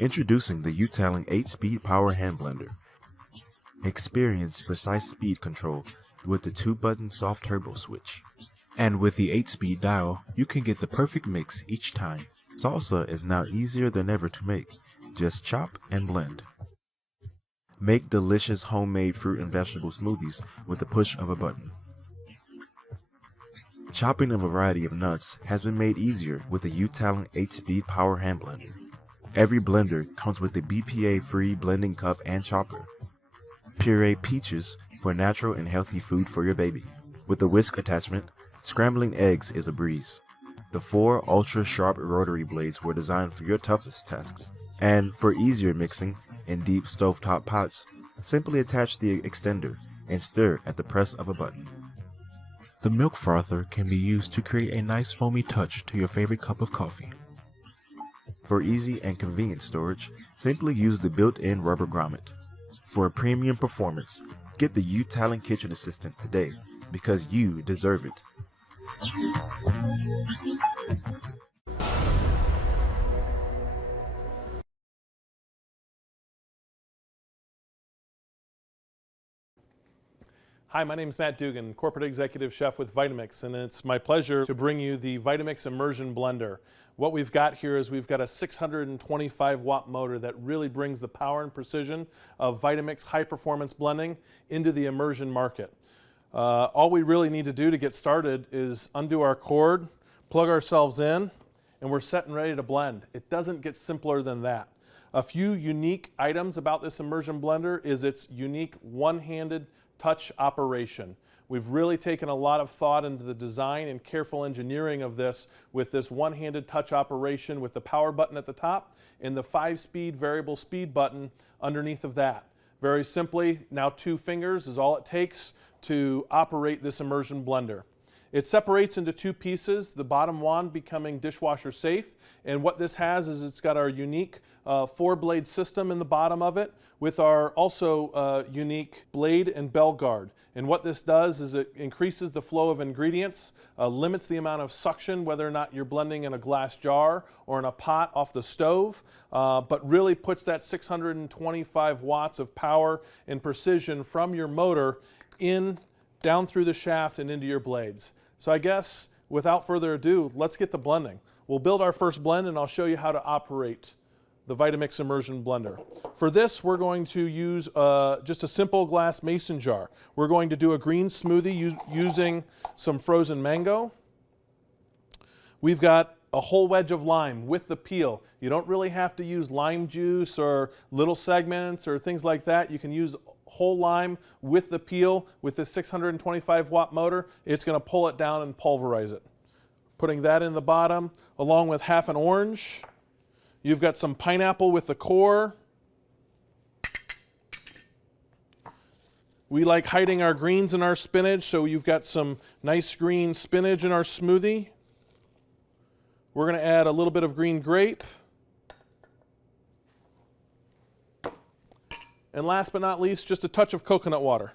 Introducing the Utalent 8-speed power hand blender. Experience precise speed control with the 2-button soft turbo switch. And with the 8-speed dial, you can get the perfect mix each time. Salsa is now easier than ever to make. Just chop and blend. Make delicious homemade fruit and vegetable smoothies with the push of a button. Chopping a variety of nuts has been made easier with the Utalent 8-speed power hand blender. Every blender comes with a BPA-free blending cup and chopper. Puree peaches for natural and healthy food for your baby. With the whisk attachment, scrambling eggs is a breeze. The 4 ultra-sharp rotary blades were designed for your toughest tasks. And for easier mixing in deep stovetop pots, simply attach the extender and stir at the press of a button. The milk frother can be used to create a nice foamy touch to your favorite cup of coffee. For easy and convenient storage, simply use the built-in rubber grommet. For a premium performance, get the Utalent Kitchen Assistant today, because you deserve it. Hi, my name is Matt Dugan, Corporate Executive Chef with Vitamix, and it's my pleasure to bring you the Vitamix Immersion Blender. What we've got here is we've got a 625-watt motor that really brings the power and precision of Vitamix high-performance blending into the immersion market. All we really need to do to get started is undo our cord, plug ourselves in, and we're set and ready to blend. It doesn't get simpler than that. A few unique items about this immersion blender is its unique one-handed touch operation. We've really taken a lot of thought into the design and careful engineering of this with this one-handed touch operation with the power button at the top and the 5-speed variable speed button underneath of that. Very simply, now 2 fingers is all it takes to operate this immersion blender. It separates into 2 pieces, the bottom one becoming dishwasher safe, and what this has is it's got our unique 4-blade system in the bottom of it with our also unique blade and bell guard. And what this does is it increases the flow of ingredients, limits the amount of suction, whether or not you're blending in a glass jar or in a pot off the stove, but really puts that 625 watts of power and precision from your motor in, down through the shaft and into your blades. So I guess, without further ado, let's get to blending. We'll build our first blend and I'll show you how to operate the Vitamix Immersion Blender. For this, we're going to use just a simple glass mason jar. We're going to do a green smoothie using some frozen mango. We've got a whole wedge of lime with the peel. You don't really have to use lime juice or little segments or things like that. You can use whole lime with the peel with this 625-watt motor. It's going to pull it down and pulverize it. Putting that in the bottom along with half an orange. You've got some pineapple with the core. We like hiding our greens in our spinach, so you've got some nice green spinach in our smoothie. We're going to add a little bit of green grape. And last but not least, just a touch of coconut water.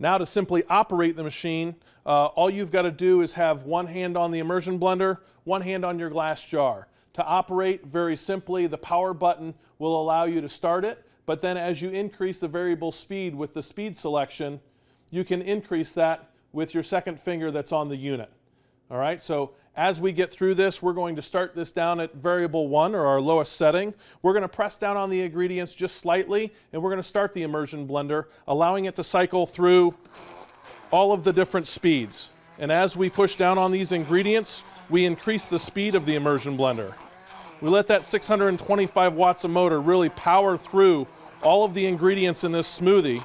Now to simply operate the machine, all you've got to do is have one hand on the immersion blender, one hand on your glass jar. To operate, very simply, the power button will allow you to start it, but then as you increase the variable speed with the speed selection, you can increase that with your second finger that's on the unit. All right, so as we get through this, we're going to start this down at variable 1, or our lowest setting. We're going to press down on the ingredients just slightly, and we're going to start the immersion blender, allowing it to cycle through all of the different speeds. And as we push down on these ingredients, we increase the speed of the immersion blender. We let that 625 watts of motor really power through all of the ingredients in this smoothie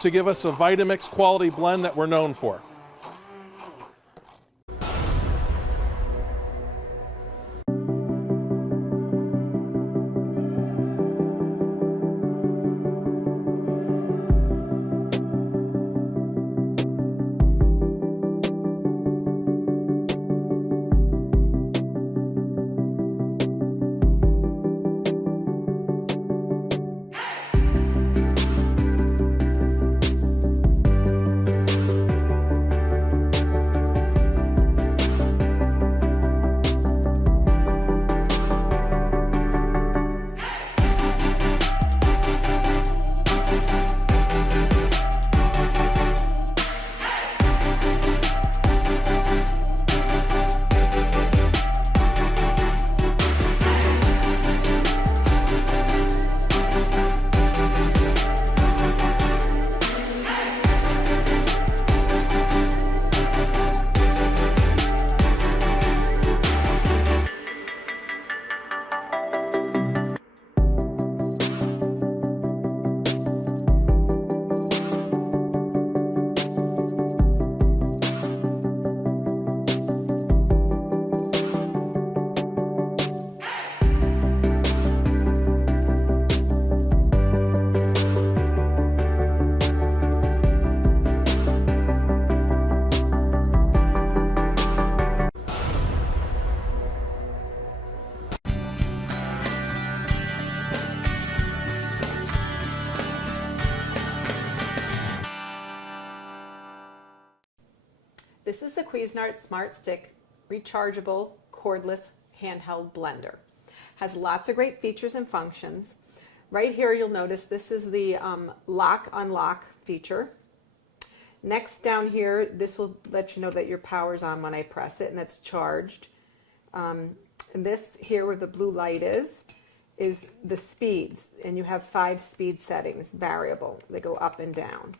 to give us a Vitamix quality blend that we're known for. This is the Cuisinart Smart Stick rechargeable cordless handheld blender. Has lots of great features and functions. Right here you'll notice this is the lock unlock feature. Next down here, this will let you know that your power's on when I press it and it's charged. And this here where the blue light is the speeds, and you have 5 speed settings, variable. They go up and down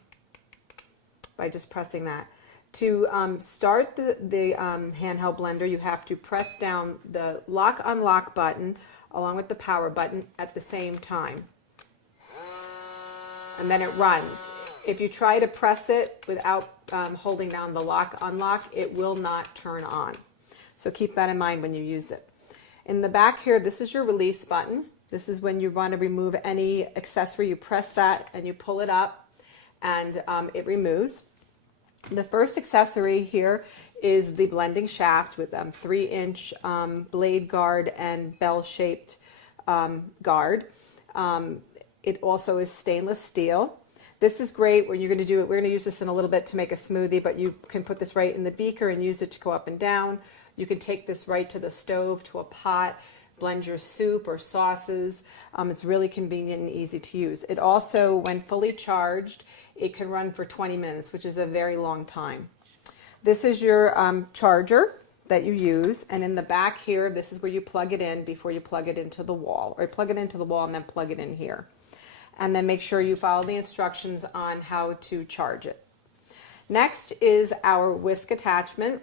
by just pressing that. To start the handheld blender, you have to press down the lock unlock button along with the power button at the same time. And then it runs. If you try to press it without holding down the lock unlock, it will not turn on. So keep that in mind when you use it. In the back here, this is your release button. This is when you want to remove any accessory. You press that and you pull it up and it removes. The first accessory here is the blending shaft with 3-inch blade guard and bell-shaped guard. It also is stainless steel. This is great when you're going to do it. We're going to use this in a little bit to make a smoothie, but you can put this right in the beaker and use it to go up and down. You can take this right to the stove, to a pot, blend your soup or sauces. It's really convenient and easy to use. It also, when fully charged, it can run for 20 minutes, which is a very long time. This is your charger that you use, and in the back here, this is where you plug it in before you plug it into the wall, or plug it into the wall and then plug it in here. And then make sure you follow the instructions on how to charge it. Next is our whisk attachment.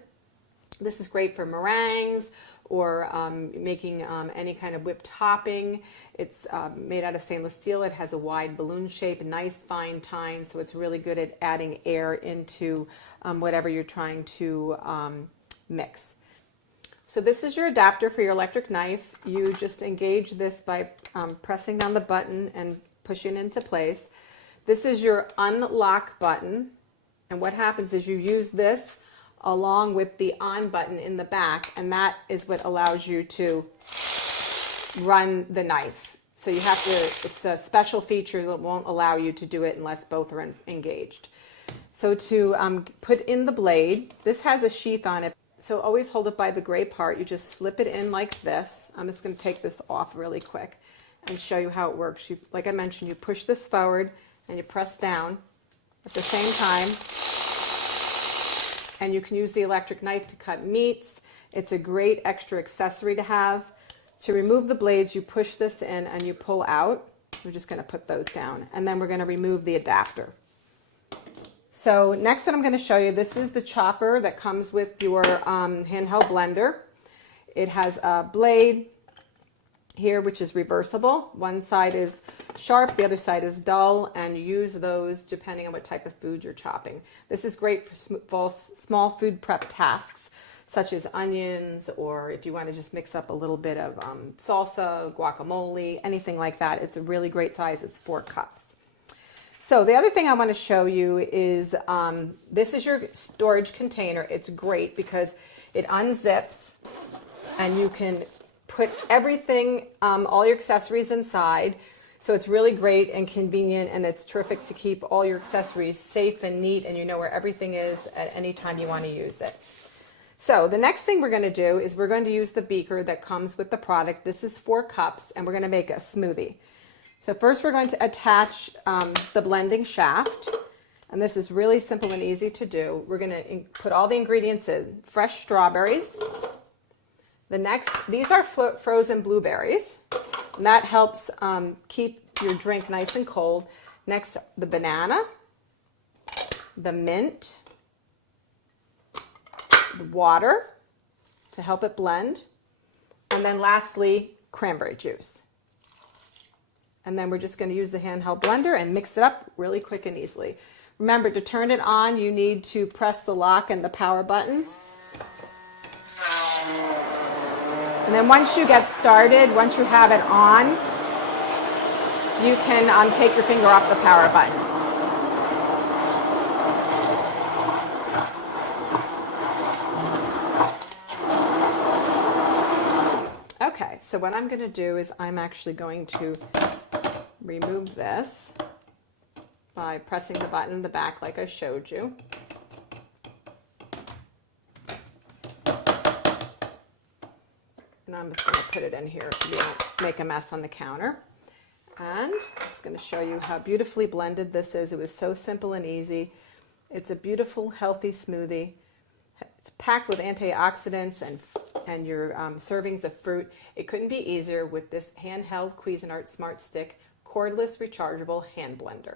This is great for meringues or making any kind of whipped topping. It's made out of stainless steel. It has a wide balloon shape, nice fine tine, so it's really good at adding air into whatever you're trying to mix. So this is your adapter for your electric knife. You just engage this by pressing down the button and pushing into place. This is your unlock button, and what happens is you use this along with the on button in the back, and that is what allows you to run the knife. So you have to, it's a special feature that won't allow you to do it unless both are engaged. So to put in the blade, this has a sheath on it. So always hold it by the gray part. You just slip it in like this. I'm just going to take this off really quick and show you how it works. You, like I mentioned, you push this forward and you press down at the same time. And you can use the electric knife to cut meats. It's a great extra accessory to have. To remove the blades, you push this in and you pull out. We're just going to put those down. And then we're going to remove the adapter. So next what I'm going to show you, this is the chopper that comes with your handheld blender. It has a blade here which is reversible. One side is sharp, the other side is dull, and you use those depending on what type of food you're chopping. This is great for small food prep tasks such as onions, or if you want to just mix up a little bit of salsa, guacamole, anything like that. It's a really great size. It's 4 cups. So the other thing I want to show you is this is your storage container. It's great because it unzips and you can put everything, all your accessories inside. So it's really great and convenient, and it's terrific to keep all your accessories safe and neat, and you know where everything is at any time you want to use it. So the next thing we're going to do is we're going to use the beaker that comes with the product. This is 4 cups, and we're going to make a smoothie. So first we're going to attach the blending shaft, and this is really simple and easy to do. We're going to put all the ingredients in. Fresh strawberries. The next, these are frozen blueberries, and that helps keep your drink nice and cold. Next, the banana, the mint, the water to help it blend, and then lastly, cranberry juice. And then we're just going to use the handheld blender and mix it up really quick and easily. Remember, to turn it on, you need to press the lock and the power button. And then once you get started, once you have it on, you can take your finger off the power button. Okay, so what I'm going to do is I'm actually going to remove this by pressing the button in the back like I showed you. And I'm just going to put it in here so we don't make a mess on the counter. And I'm just going to show you how beautifully blended this is. It was so simple and easy. It's a beautiful, healthy smoothie. It's packed with antioxidants and your servings of fruit. It couldn't be easier with this handheld Cuisinart Smart Stick cordless rechargeable hand blender.